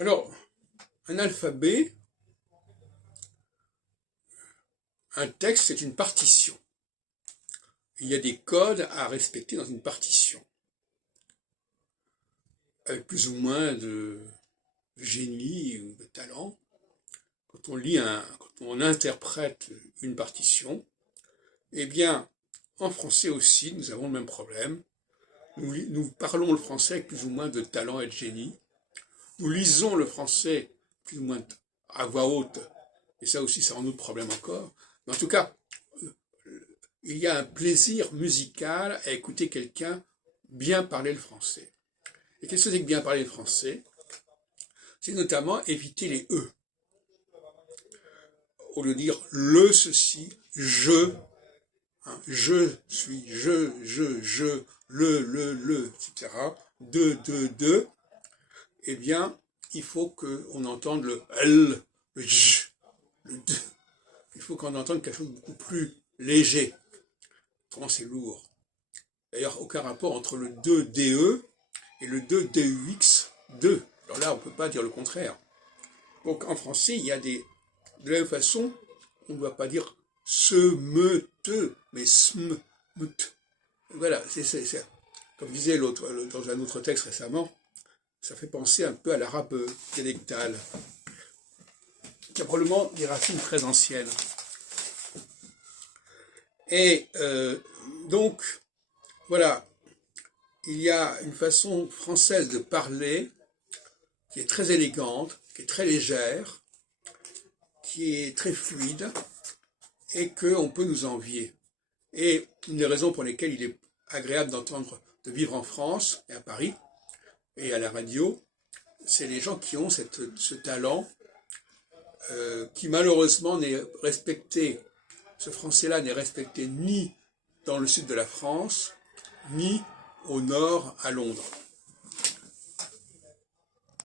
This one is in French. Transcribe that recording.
Alors, un alphabet, un texte, c'est une partition. Il y a des codes à respecter dans une partition, avec plus ou moins de génie ou de talent. Quand on interprète une partition, eh bien, en français aussi, nous avons le même problème. Nous parlons le français avec plus ou moins de talent et de génie. Nous lisons le français plus ou moins à voix haute, et ça aussi, c'est un autre problème encore. Mais en tout cas, il y a un plaisir musical à écouter quelqu'un bien parler le français. Et qu'est-ce que c'est que bien parler le français? C'est notamment éviter les E. Au lieu de dire le ceci, je, je suis, le, etc. De, eh bien, il faut qu'on entende le L, le J, le D. Il faut qu'on entende quelque chose de beaucoup plus léger. Autrement, c'est lourd. D'ailleurs, aucun rapport entre le 2-DE et le 2-DUX, 2. Alors là, on ne peut pas dire le contraire. Donc, en français, il y a de la même façon, on ne doit pas dire se, me, te, mais sm, mut. Voilà, c'est. Comme disait l'autre, dans un autre texte récemment, ça fait penser un peu à l'arabe dialectal, qui a probablement des racines très anciennes. Et donc, voilà, il y a une façon française de parler qui est très élégante, qui est très légère, qui est très fluide, et qu'on peut nous envier. Et une des raisons pour lesquelles il est agréable de vivre en France et à Paris et à la radio, c'est les gens qui ont ce talent qui malheureusement n'est respecté, ce français-là n'est respecté ni dans le sud de la France, ni au nord à Londres.